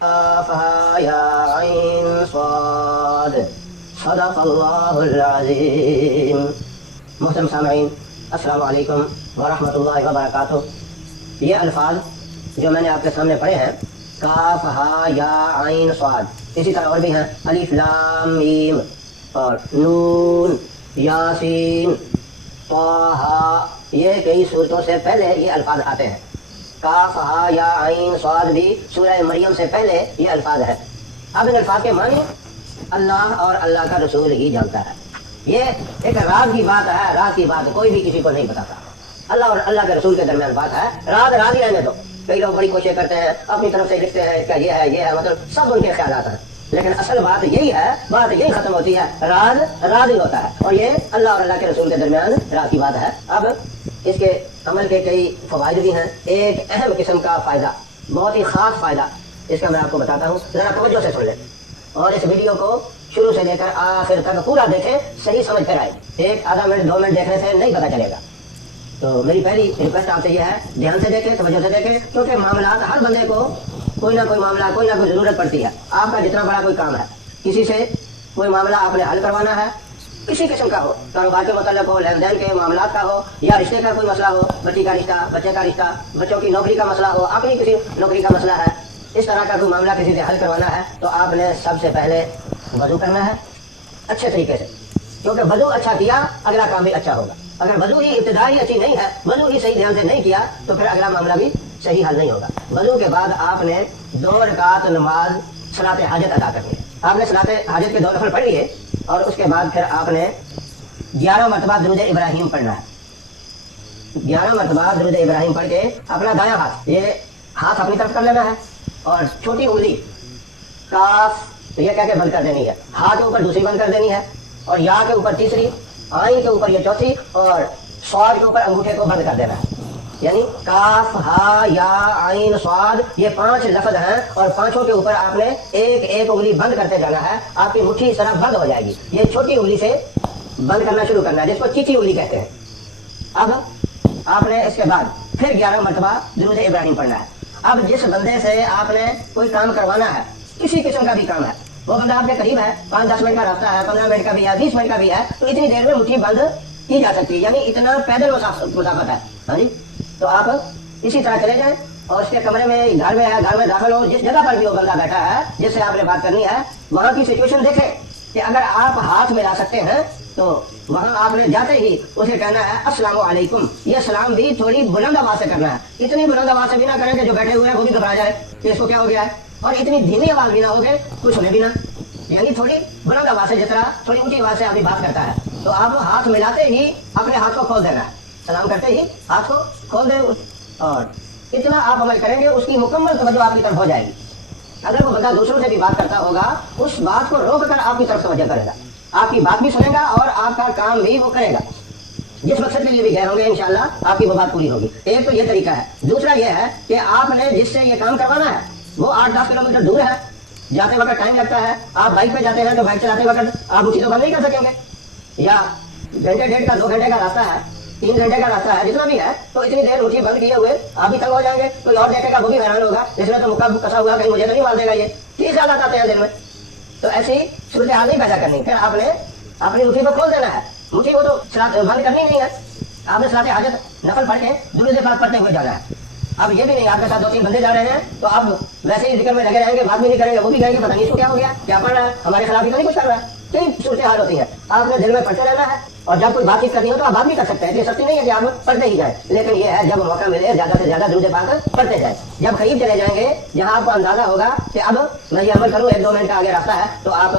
فها یا عین صاد صدق اللہ العظیم۔ محترم سامعین، السلام علیکم ورحمۃ اللہ وبرکاتہ۔ یہ الفاظ جو میں نے آپ کے سامنے پڑھے ہیں، کاف ہا یا عین صاد، اسی طرح اور بھی ہیں الف لام میم اور نون یاسین طٰہٰ، یہ کئی صورتوں سے پہلے یہ الفاظ آتے ہیں۔ کاف ہا یا عین صاد بھی سورہ مریم سے پہلے یہ الفاظ ہے۔ اب ان الفاظ کے معنی اللہ اور اللہ کا رسول ہی جانتا ہے۔ یہ ایک راز کی بات ہے، راز کی بات کوئی بھی کسی کو نہیں بتاتا۔ اللہ اور اللہ کے رسول کے درمیان بات ہے، راز راز ہی رہنے دو۔ کئی لوگ بڑی کوشش کرتے ہیں، اپنی طرف سے لکھتے ہیں اس کا یہ ہے، مطلب سب ان کے خیالات ہیں، لیکن اصل بات یہی ہے، بات یہی ختم ہوتی ہے، راز راز ہی ہوتا ہے، اور یہ اللہ اور اللہ کے رسول کے درمیان راز کی بات ہے۔ اب اس کے عمل کے کئی فوائد بھی ہیں۔ ایک اہم قسم کا فائدہ، بہت ہی خاص فائدہ، اس کا میں آپ کو بتاتا ہوں، ذرا توجہ سے سن لیں اور اس ویڈیو کو شروع سے لے کر آخر تک پورا دیکھیں، صحیح سمجھ کر آئے۔ ایک آدھا منٹ 2 منٹ دیکھنے سے نہیں پتہ چلے گا۔ تو میری پہلی ریکویسٹ آپ سے یہ ہے، دھیان سے دیکھیں، توجہ سے دیکھیں، کیونکہ معاملات ہر بندے کو کوئی نہ کوئی معاملہ، کوئی نہ کوئی ضرورت پڑتی ہے۔ آپ کا جتنا بڑا کوئی کام ہے، کسی سے کوئی معاملہ آپ نے حل کروانا ہے، کسی قسم کا ہو، کاروبار کے متعلق ہو، لین دین کے معاملات کا ہو، یا رشتے کا کوئی مسئلہ ہو، بچی کا رشتہ، بچے کا رشتہ، بچوں کی نوکری کا مسئلہ ہو، اپنی کسی نوکری کا مسئلہ ہے، اس طرح کا کوئی معاملہ کسی سے حل کروانا ہے، تو آپ نے سب سے پہلے وضو کرنا ہے اچھے طریقے سے، کیونکہ وضو اچھا کیا اگلا کام بھی اچھا ہوگا۔ اگر وضو ہی ابتدائی اچھی نہیں ہے، وضو ہی صحیح دھیان سے نہیں کیا، تو پھر اگلا معاملہ بھی صحیح حل نہیں ہوگا۔ وضو کے بعد آپ نے 2 رکعت نماز صلاۃ حاجت ادا کرنی ہے۔ آپ نے صلاۃ حاجت کے 2 نفل پڑھ لیے، اور اس کے بعد پھر آپ نے 11 مرتبہ درود ابراہیم پڑھنا ہے۔ 11 مرتبہ درود ابراہیم پڑھ کے اپنا دایاں ہاتھ، یہ ہاتھ اپنی طرف کر لینا ہے، اور چھوٹی انگلی کاف تو یہ کہہ کے بند کر دینی ہے، ہاتھ کے اوپر دوسری بند کر دینی ہے، اور یا کے اوپر تیسری، آئین کے اوپر یہ چوتھی، اور صاد کے اوپر انگوٹھے کو بند کر دینا ہے۔ یعنی کاف ہا یا عین صاد، یہ 5 لفظ ہیں، اور 5 کے اوپر آپ نے ایک ایک انگلی بند کرتے جانا ہے۔ آپ کی مٹھی اس طرح بند ہو جائے گی، یہ چھوٹی انگلی سے بند کرنا شروع کرنا ہے، جس کو چیچی انگلی کہتے ہیں۔ اب آپ نے اس کے بعد پھر 11 مرتبہ درود ابراہیم پڑھنا ہے۔ اب جس بندے سے آپ نے کوئی کام کروانا ہے، کسی قسم کا بھی کام ہے، وہ بندہ آپ کے قریب ہے، 5-10 منٹ کا راستہ ہے، 15 منٹ کا بھی ہے، 20 منٹ کا بھی ہے، تو اتنی دیر میں مٹھی بند کی جا سکتی ہے، یعنی اتنا پیدل مسافت ہے۔ ہاں جی، تو آپ اسی طرح چلے جائیں، اور اس کے کمرے میں، گھر میں ہے، گھر میں داخل ہو، جس جگہ پر بھی وہ بندہ بیٹھا ہے جس سے آپ نے بات کرنی ہے، وہاں کی سچویشن دیکھیں کہ اگر آپ ہاتھ ملا سکتے ہیں تو وہاں آپ نے جاتے ہی اسے کہنا ہے السلام علیکم۔ یہ سلام بھی تھوڑی بلند آواز سے کرنا ہے، اتنی بلند آواز سے بھی نہ کریں کہ جو بیٹھے ہوئے ہیں وہ بھی گھبرا جائے کہ اس کو کیا ہو گیا ہے، اور اتنی دھیمی آواز بھی نہ ہو کہ کچھ سنے بھی نہ، یعنی تھوڑی بلند آواز سے، جس طرح تھوڑی اونچی آواز سے آدمی بات کرتا ہے، تو آپ ہاتھ ملاتے ہی اپنے ہاتھ کو کھول دینا ہے، سلام کرتے ہی ہاتھ کو کھول دیں، اور اتنا آپ عمل کریں گے، اس کی مکمل توجہ آپ کی طرف ہو جائے گی۔ اگر وہ بندہ دوسروں سے بھی بات کرتا ہوگا، اس بات کو روک کر آپ کی طرف توجہ کرے گا، آپ کی بات بھی سنے گا اور آپ کا کام بھی وہ کرے گا، جس مقصد کے لیے بھی گئے ہوں گے انشاءاللہ آپ کی وہ بات پوری ہوگی۔ ایک تو یہ طریقہ ہے۔ دوسرا یہ ہے کہ آپ نے جس سے یہ کام کروانا ہے وہ 8-10 کلومیٹر دور ہے، جاتے وقت ٹائم لگتا ہے، آپ بائک پہ جاتے ہیں تو بائک چلاتے وقت آپ مٹھی تو بند نہیں کر سکیں گے، یا گھنٹے ڈیڑھ کا 2 گھنٹے کا راستہ ہے، 3 گھنٹے کا راستہ ہے، جتنا بھی ہے، تو اتنی دیر مٹھی بند کیے ہوئے آپ بھی تنگ ہو جائیں گے، کوئی اور دیکھے گا وہ بھی حیران ہوگا، اس میں تو مکہ کسا ہوا کہیں مجھے تو نہیں مار دے گا، یہ 30 حالات آتے ہیں دن میں، تو ایسی صورتحال نہیں پیدا کرنی۔ پھر آپ نے اپنی مٹھی کو کھول دینا ہے، مٹھی کو تو بند کرنی نہیں ہے، آپ نے صلاۃ حاجت نفل پڑھ کے درود پاک پڑھتے ہوئے جانا ہے۔ اب یہ بھی نہیں آپ کے ساتھ 2-3 بندے جا رہے ہیں تو آپ ویسے ہی ذکر میں لگے رہیں گے، بات بھی نہیں کریں گے، وہ بھی کہیں گے پتہ نہیں اس کو کیا ہو گیا، کیا پڑھ رہا ہے، ہمارے خلاف ہی تو نہیں کچھ کر رہا ہے۔ کئی صورتحال ہوتی ہے، آپ نے دل میں پڑھتے رہنا ہے، اور جب کوئی بات چیت کرنی ہو تو آپ بات بھی کر سکتے ہیں، یہ سستی نہیں ہے کہ آپ پڑھتے ہی جائیں، لیکن یہ ہے جب موقع ملے زیادہ سے زیادہ درود پاک پڑھتے جائیں۔ جب قریب چلے جائیں گے جہاں آپ کو اندازہ ہوگا کہ اب میں یہ عمل کروں، 1-2 منٹ کا آگے راستہ ہے، تو آپ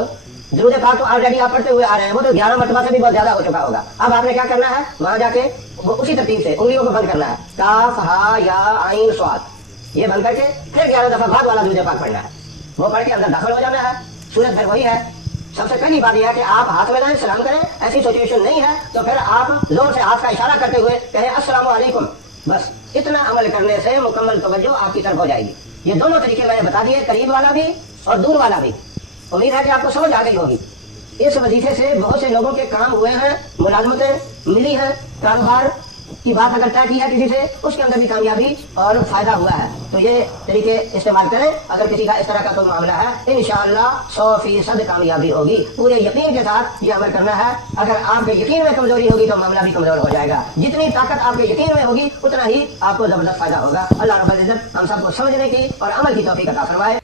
درود پاک تو آلریڈی آپ پڑھتے ہوئے آ رہے ہیں، وہ تو 11 مرتبہ سے بھی بہت زیادہ ہو چکا ہوگا۔ اب آپ نے کیا کرنا ہے، وہاں جا کے وہ اسی ترتیب سے انگلیوں کو بند کرنا ہے، کاف ہا یا عین صاد، یہ بند کر کے پھر 11 دفعہ بعد والا درود پاک پڑھنا ہے، وہ پڑھ کے اندر داخل ہو جانا ہے۔ صورت پھر وہی ہے، سب سے پہلی بات یہ ہے کہ آپ ہاتھ ملائیں، سلام کریں، ایسی سچویشن نہیں ہے تو پھر آپ زور سے ہاتھ کا اشارہ کرتے ہوئے کہیں السلام علیکم، بس اتنا عمل کرنے سے مکمل توجہ آپ کی طرف ہو جائے گی۔ یہ دونوں طریقے میں نے بتا دیے، قریب والا بھی اور دور والا بھی، امید ہے کہ آپ کو سمجھ آ گئی ہوگی۔ اس وظیفے سے بہت سے لوگوں کے کام ہوئے ہیں، ملازمتیں ملی ہیں، کاروبار کی بات اگر طے کی ہے کسی سے اس کے اندر بھی کامیابی اور فائدہ ہوا ہے. تو یہ طریقے استعمال کریں. اگر کسی کا اس طرح کا کوئی معاملہ ہے انشاءاللہ 100% کامیابی ہوگی. پورے یقین کے ساتھ یہ عمل کرنا ہے. اگر آپ کے یقین میں کمزوری ہوگی تو معاملہ بھی کمزور ہو جائے گا. جتنی طاقت آپ کے یقین میں ہوگی اتنا ہی آپ کو زبردست فائدہ ہوگا. اللہ رب العزت ہم سب کو سمجھنے کی اور عمل کی توفیق عطا فرمائے.